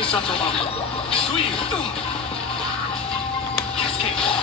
Misato up. Sweep. Cascade.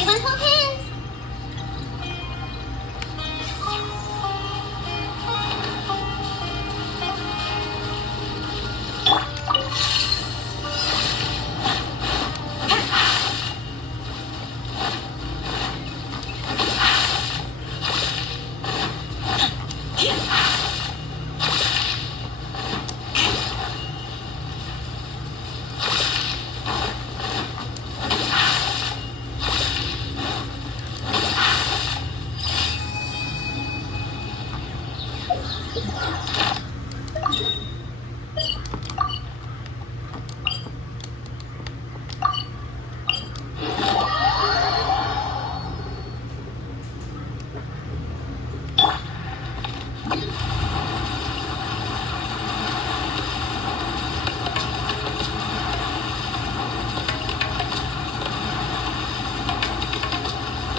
Everyone hold hands.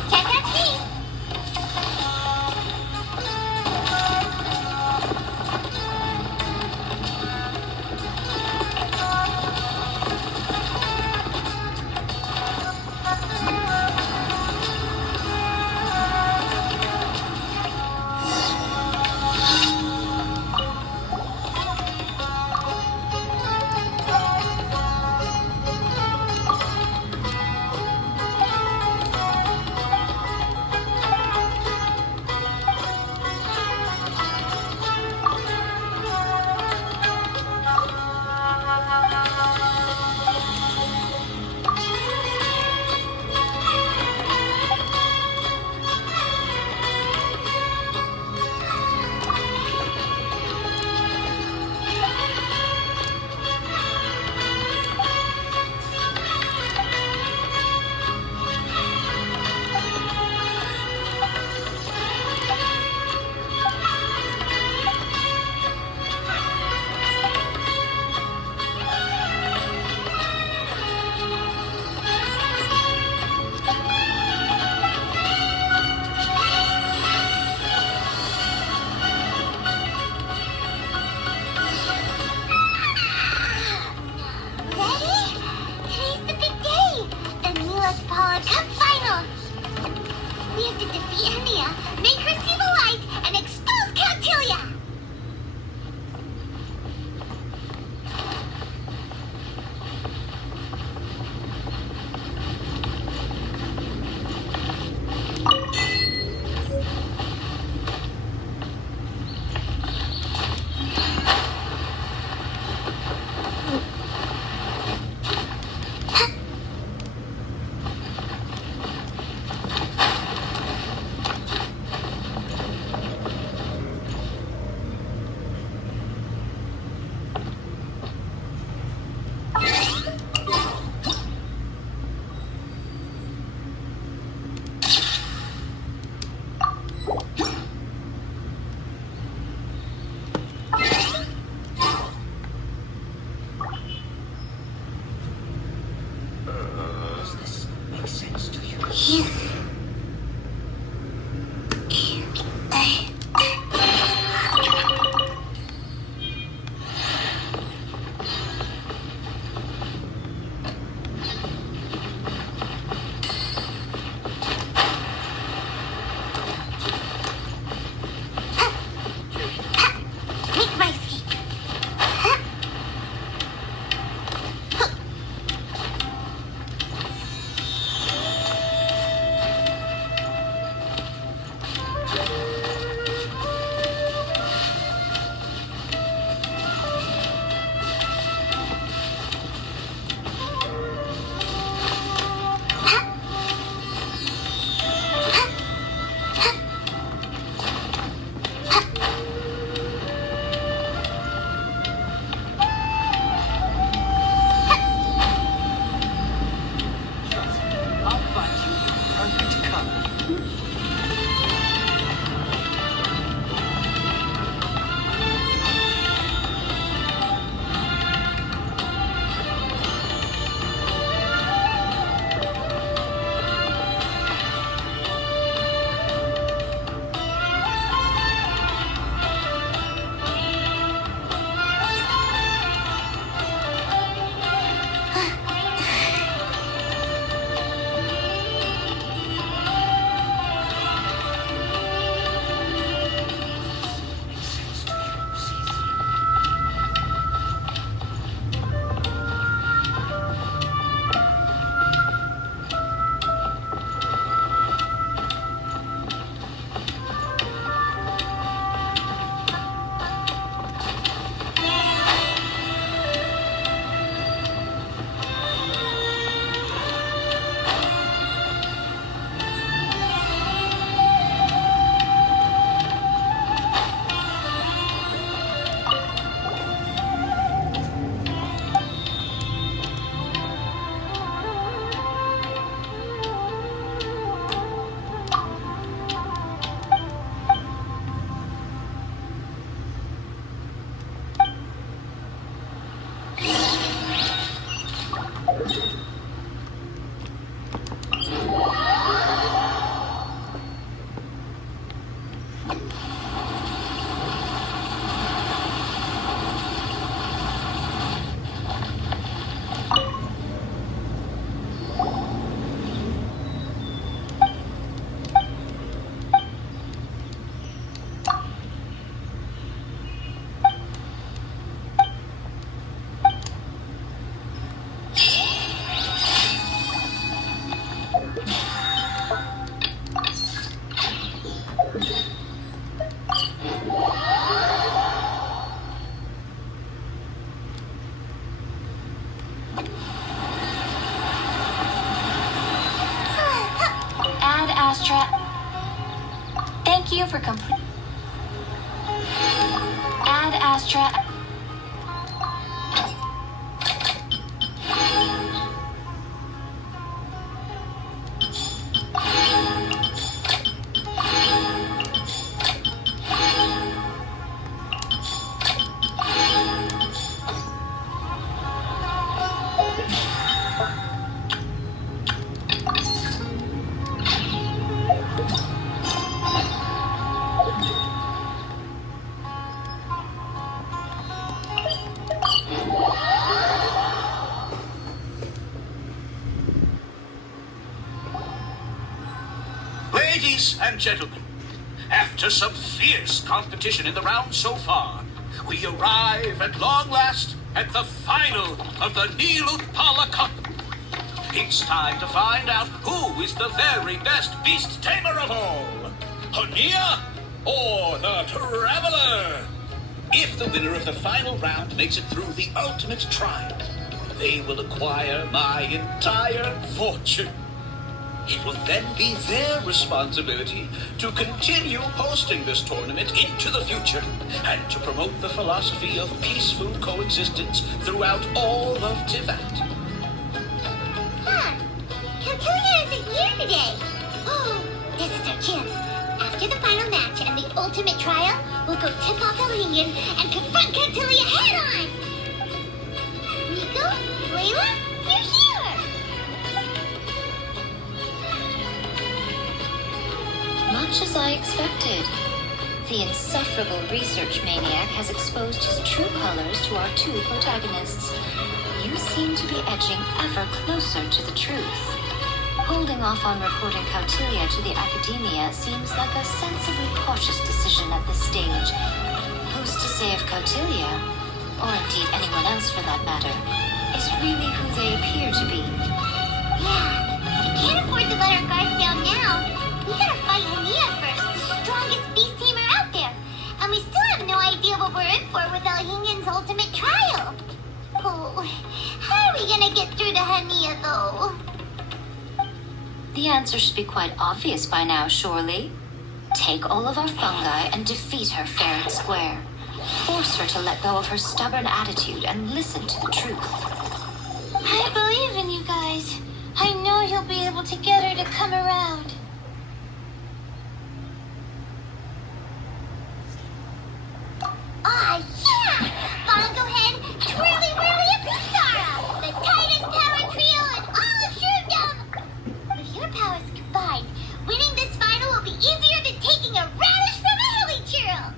Check that speed. for complete. Ad Astra. Ladies and gentlemen, after some fierce competition in the round so far, we arrive at long last at the final of the Nilutpala Cup. It's time to find out who is the very best beast tamer of all, Hania or the Traveler. If the winner of the final round makes it through the ultimate trial, they will acquire my entire fortune. It will then be their responsibility to continue hosting this tournament into the future and to promote the philosophy of peaceful coexistence throughout all of Tivat. Cantilia isn't here today. Oh, this is our chance. After the final match and the ultimate trial, we'll go tip off Elhingen and confront Cantilia head-on. Nico? Layla? You're here! Much as I expected. The insufferable research maniac has exposed his true colors to our two protagonists. You seem to be edging ever closer to the truth. Holding off on reporting Cautilia to the Academia seems like a sensibly cautious decision at this stage. Who's to say if Cautilia, or indeed anyone else for that matter, is really who they appear to be? Yeah, we can't afford to let our guards down now. We gotta fight Hania first, the strongest beast tamer out there. And we still have no idea what we're in for with Elhingen's ultimate trial. Oh, how are we gonna get through to Hania though? The answer should be quite obvious by now, surely. Take all of our fungi and defeat her fair and square. Force her to let go of her stubborn attitude and listen to the truth. I believe in you guys. I know you'll be able to get her to come around. Ah, yeah! Bongo Head, Twirly Whirly, and Pizarra! The tightest power trio in all of Shroomdom! With your powers combined, winning this final will be easier than taking a radish from a hilly churl!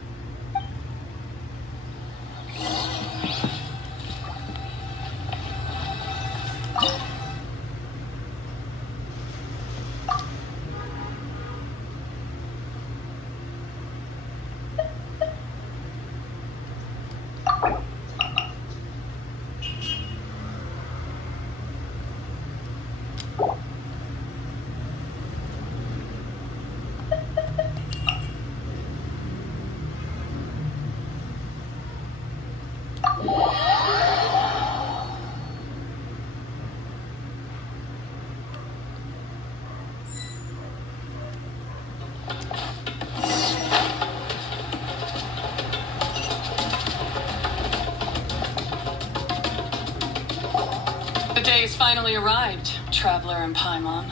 The day's finally arrived, Traveler and Paimon.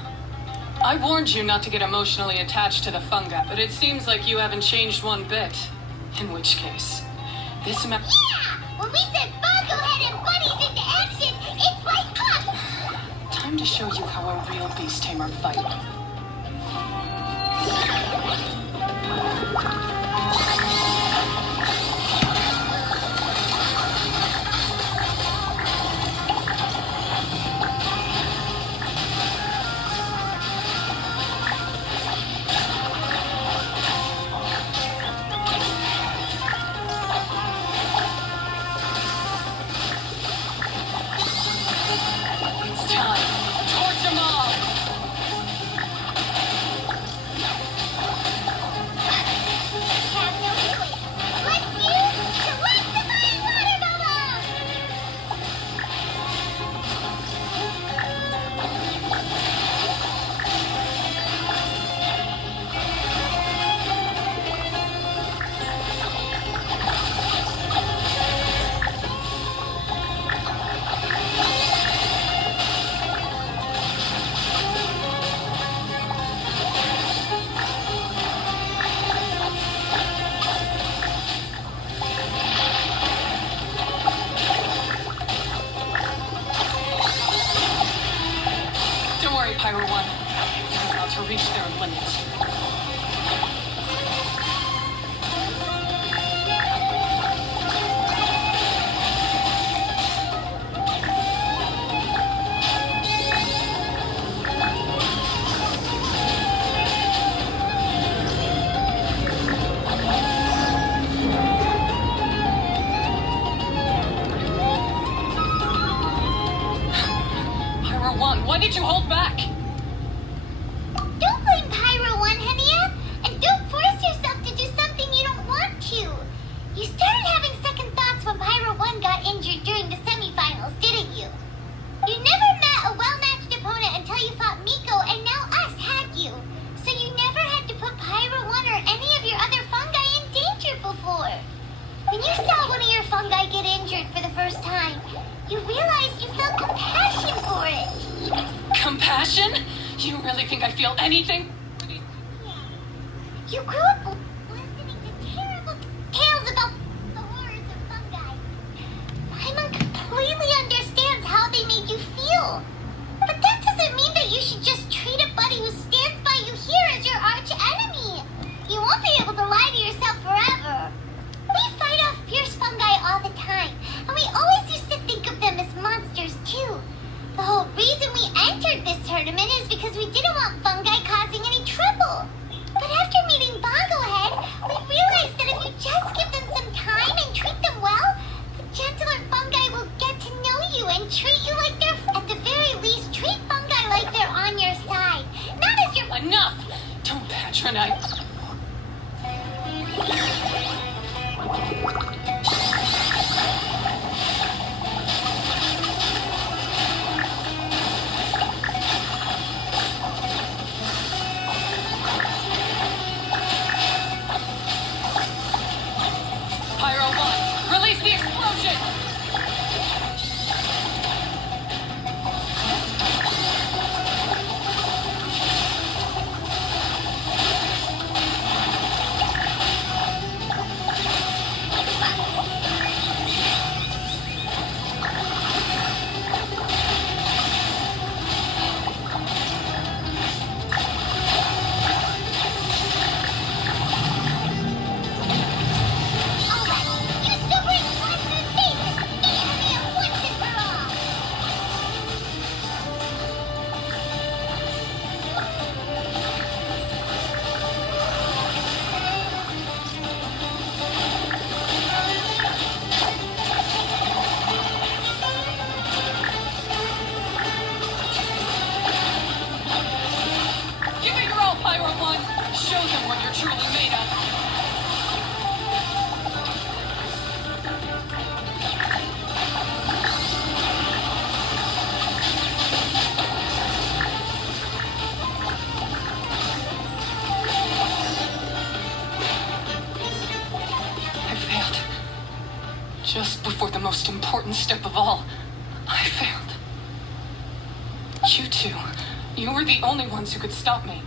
I warned you not to get emotionally attached to the fungi, but it seems like you haven't changed one bit. In which case, this map... Yeah! When we send Bongo Head and Bunnies into action, it's like up! Time to show you how a real beast tamer fight. It's time. Torch them all! Why did you hold back? Don't blame Pyro 1, Hania, and don't force yourself to do something you don't want to. You started having second thoughts when Pyro 1 got injured during the semifinals, didn't you? You never met a well-matched opponent until you fought Miko, and now us had you. So you never had to put Pyro 1 or any of your other fungi in danger before. When you saw one of your fungi get injured for the first time, you realized you felt compassion for it. Compassion? You really think I feel anything? You grew up listening to terrible tales about the horrors of fungi. Paimon completely understands how they make you feel. But that doesn't mean that you should just treat a buddy who stands by you here as your arch enemy. You won't be able to lie to yourself forever. We fight off fierce fungi all the time, and we always used to think of them as monsters too. The whole reason we entered this tournament is because we didn't want fungi causing any trouble. But after meeting Bonglehead, we realized that if you just give them some time and treat them well, the gentler fungi will get to know you and treat you like they're, at the very least, treat fungi like they're on your side, not as your... Enough! Don't patronize. Pyro 1, release the explosion! Alright, you super explosive things! Be heavy once and for all! Give it your all, Pyro 1! Show them what you're truly made of! I failed. Just before the most important step of all, I failed. You two, you were the only ones who could stop me.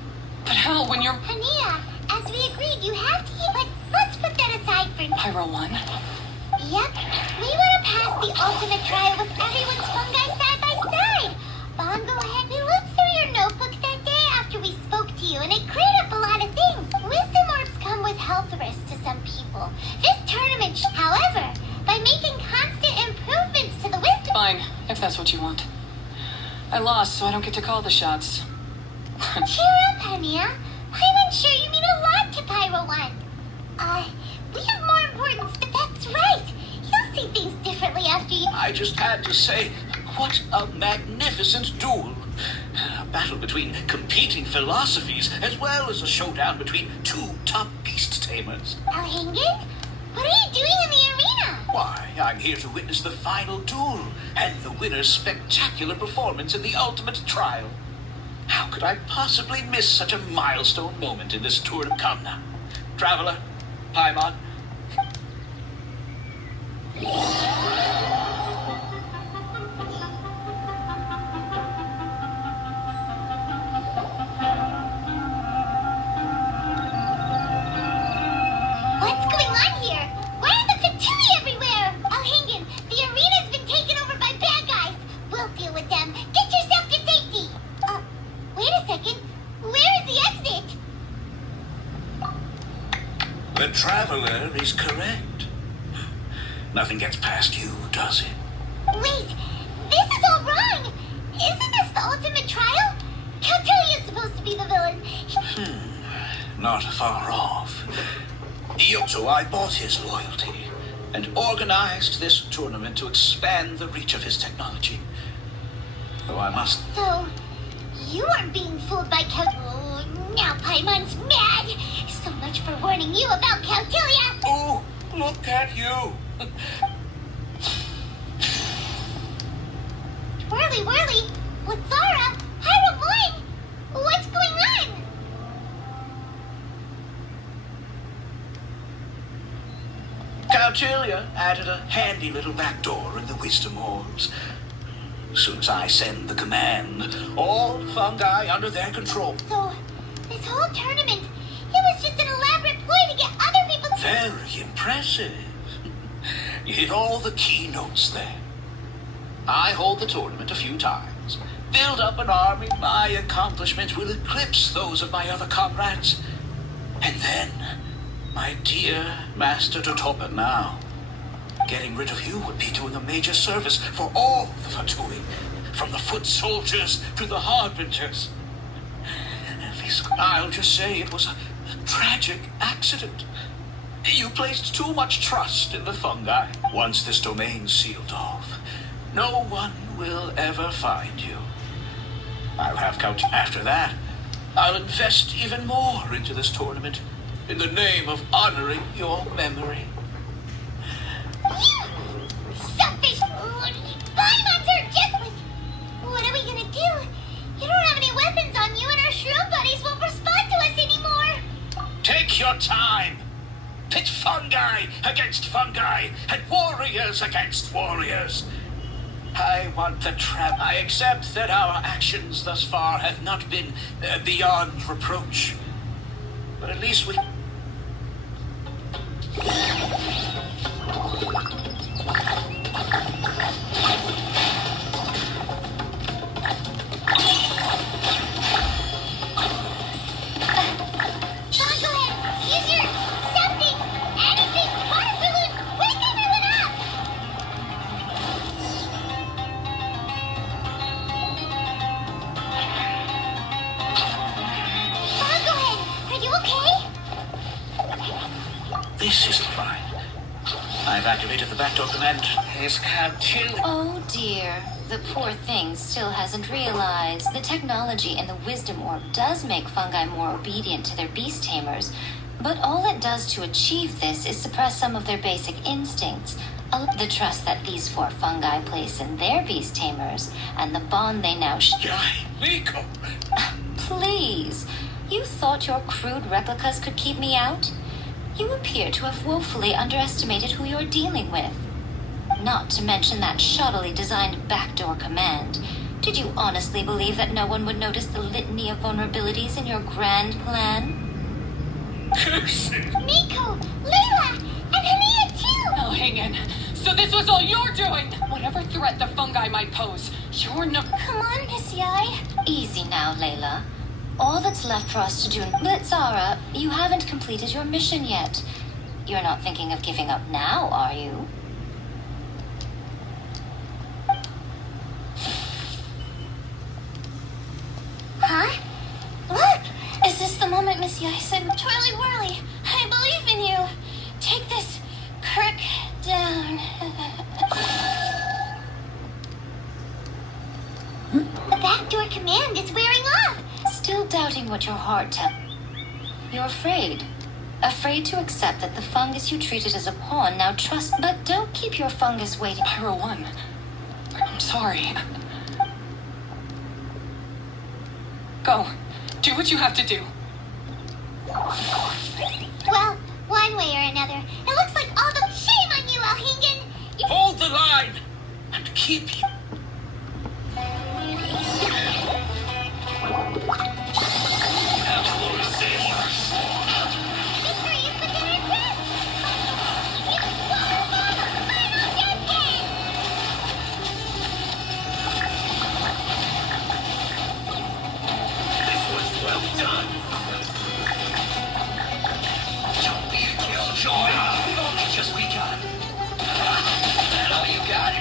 But how when you're Hania, as we agreed, you have to keep, but let's put that aside for now. Pyro 1? Yep, we want to pass the ultimate trial with everyone's fungi side by side. Bonglehead, we looked through your notebook that day after we spoke to you, and it cleared up a lot of things. Wisdom orbs come with health risks to some people. This tournament, however, by making constant improvements to the wisdom... Fine, if that's what you want. I lost, so I don't get to call the shots. Cheer up, Hania. I'm sure you mean a lot to Pyro 1. We have more important stuff. That's right. You'll see things differently after you... I just had to say, what a magnificent duel. A battle between competing philosophies, as well as a showdown between two top beast tamers. Alhingen? What are you doing in the arena? Why, I'm here to witness the final duel and the winner's spectacular performance in the ultimate trial. How could I possibly miss such a milestone moment in this tour of come now? Traveler, Paimon. What's going on here? Why are the Fatui everywhere? Alhingen, the arena's been taken over by bad guys. We'll deal with them. Get yourself to safety. Wait a second. Where is the exit? The Traveler is correct. Nothing gets past you, does it? Wait, this is all wrong. Isn't this the ultimate trial? Kautilya is supposed to be the villain. Not far off. So I bought his loyalty and organized this tournament to expand the reach of his technology. Though I must... So, You weren't being fooled by Oh, now Paimon's mad. So much for warning you about Cautilia. Oh, look at you. Whirly, with Zara, Hyrule Moin. What's going on? Cautilia added a handy little back door in the wisdom orbs. As soon as I send the command, all fungi under their control. So, this whole tournament, it was just an elaborate ploy to get other people to... Very impressive. You hit all the keynotes there. I hold the tournament a few times, build up an army. My accomplishments will eclipse those of my other comrades. And then, my dear Master Dotopa now, getting rid of you would be doing a major service for all the Fatui, from the foot soldiers to the harbingers. I'll just say it was a tragic accident. You placed too much trust in the fungi. Once this domain's sealed off, no one will ever find you. I'll have count. After that, I'll invest even more into this tournament in the name of honoring your memory. You selfish... Paimon's our Jesuit. What are we gonna do? You don't have any weapons on you and our shroom buddies won't respond to us anymore. Take your time. Pit fungi against fungi and warriors against warriors. I want the trap. I accept that our actions thus far have not been beyond reproach. But at least we... This isn't fine. I've activated the backdoor command. Is Cautilia... Oh dear, the poor thing still hasn't realized. The technology in the wisdom orb does make fungi more obedient to their beast tamers, but all it does to achieve this is suppress some of their basic instincts. The trust that these 4 fungi place in their beast tamers, and the bond they now Nico! Please, you thought your crude replicas could keep me out? You appear to have woefully underestimated who you're dealing with. Not to mention that shoddily designed backdoor command. Did you honestly believe that no one would notice the litany of vulnerabilities in your grand plan? Curses! Miko, Layla, and Hania too! Oh, hang in. So this was all you're doing! Whatever threat the fungi might pose, you're no... Come on, Miss Yai. Easy now, Layla. All that's left for us to do... But Zara, you haven't completed your mission yet. You're not thinking of giving up now, are you? Huh? What? Is this the moment Miss Yai said, Twirly Whirly, I believe in you. Take this crook down. The backdoor command is wearing off. Still doubting what your heart tells. You're afraid. Afraid to accept that the fungus you treated as a pawn now trust... But don't keep your fungus waiting. Pyro 1. I'm sorry. Go. Do what you have to do. Well, one way or another, it looks like all the... Shame on you, Alhingen! Hold the line and keep you. Victory is within our grasp! It's final judgment! This was well done. Don't be a killjoy. We've only just begun. That all you got?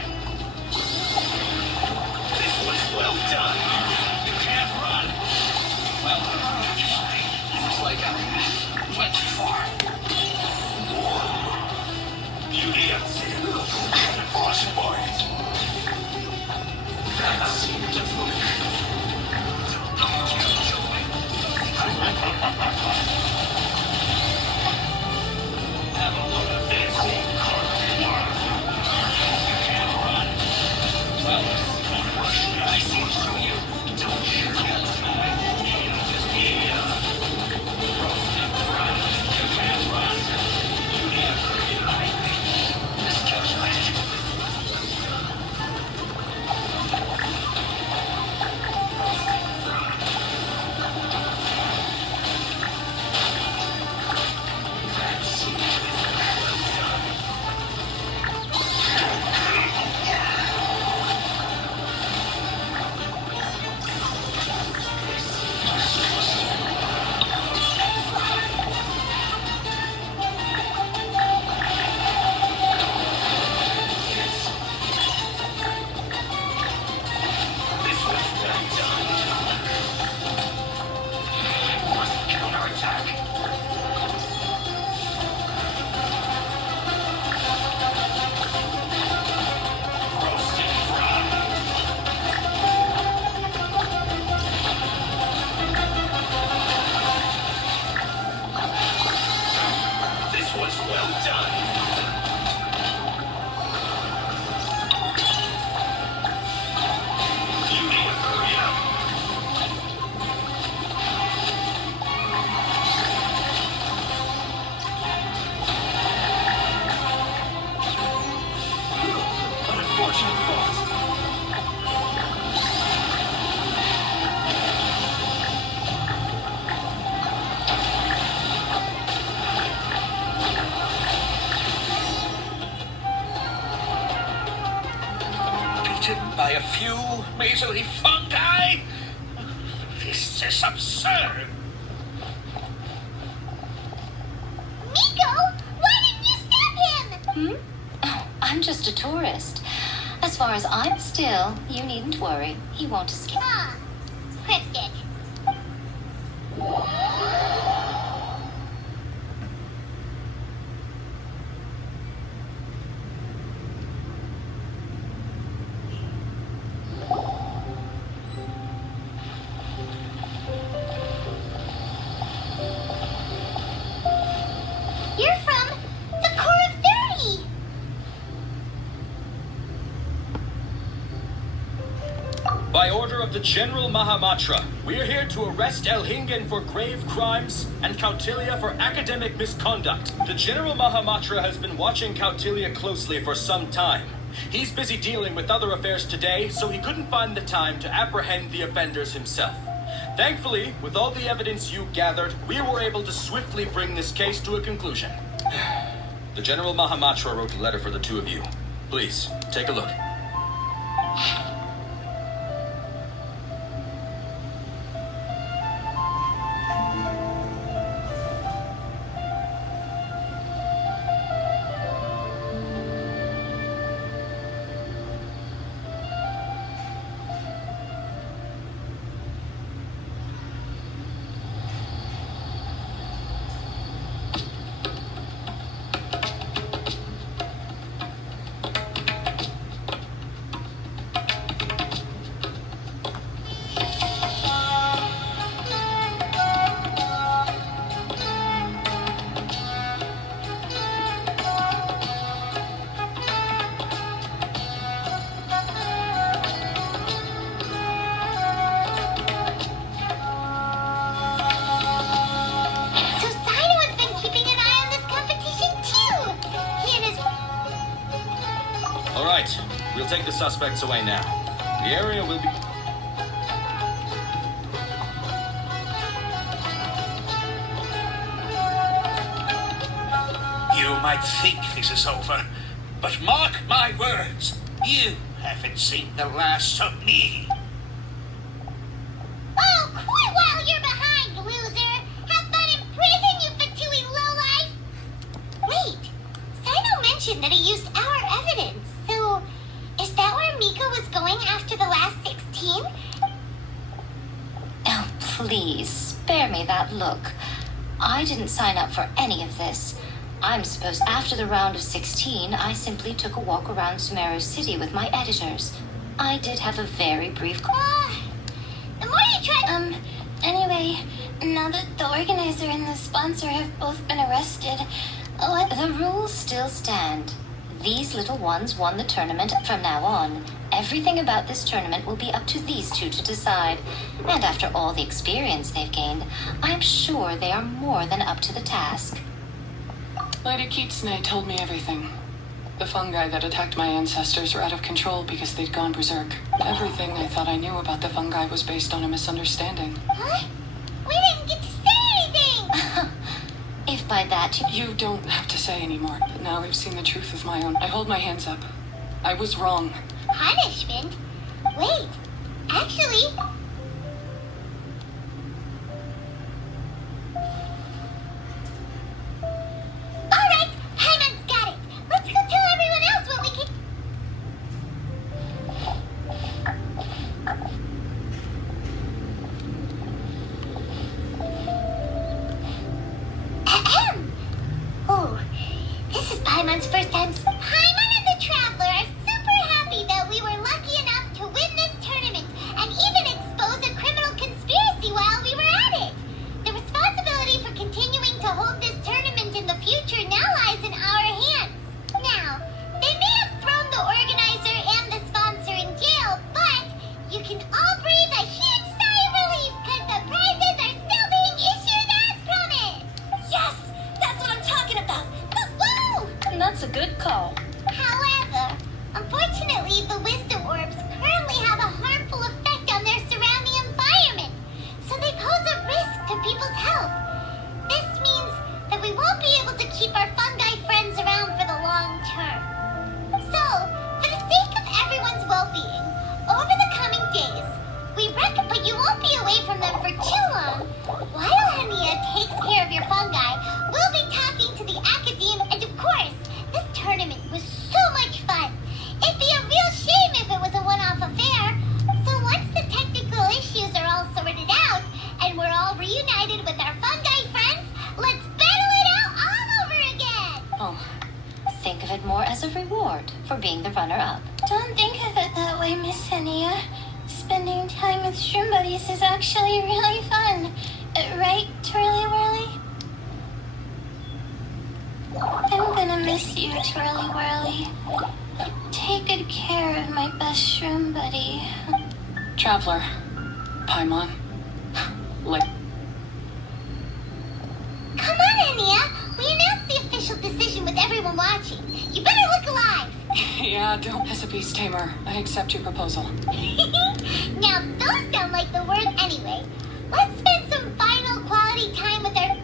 beaten by a few measly fungi? This is absurd. Miko, why didn't you stop him? Oh, I'm just a tourist. As far as I'm still, you needn't worry. He won't escape. Ah, cryptic. You're from the core of 30. By order of the General Mahamatra, we are here to arrest Elhingen for grave crimes and Kautilya for academic misconduct. The General Mahamatra has been watching Kautilya closely for some time. He's busy dealing with other affairs today, so he couldn't find the time to apprehend the offenders himself. Thankfully, with all the evidence you gathered, we were able to swiftly bring this case to a conclusion. The General Mahamatra wrote a letter for the two of you. Please, take a look. So Sino has been keeping an eye on this competition too. He and his... All right, we'll take the suspects away now. The area will be... You might think this is over, but mark my words. You haven't seen the last of me. Oh, quit while you're behind, loser. Have fun in prison, you fatui lowlife. Wait, Sino mentioned that he used our evidence. So, is that where Miko was going after the last 16? Oh, please, spare me that look. I didn't sign up for any of this. I'm supposed after the round of 16, I simply took a walk around Sumeru City with my editors. I did have a very brief... The more you try... Anyway, now that the organizer and the sponsor have both been arrested, the rules still stand. These little ones won the tournament from now on. Everything about this tournament will be up to these two to decide. And after all the experience they've gained, I'm sure they are more than up to the task. Lady Kitsune told me everything. The fungi that attacked my ancestors were out of control because they'd gone berserk. Everything I thought I knew about the fungi was based on a misunderstanding. Huh? We didn't get to say anything! If by that You don't have to say anymore, but now I've seen the truth of my own. I hold my hands up. I was wrong. Punishment? Wait, actually... Alright, Hyman's got it. Let's go tell everyone else what we can... Ahem. Oh, this is Paimon's first time... Paimon and the Traveler are super happy that we were lucky enough to win this tournament and even of reward for being the runner-up. Don't think of it that way, Miss Henia. Spending time with shroom buddies is actually really fun. Right, Twirly Whirly? I'm gonna miss you, Twirly Whirly. Take good care of my best shroom buddy. Traveler. Paimon. Like. Come on, Henia! We announced the official decision with everyone watching. You better look alive! Yeah, don't miss a beast tamer. I accept your proposal. Now, those sound like the word anyway. Let's spend some final quality time with our...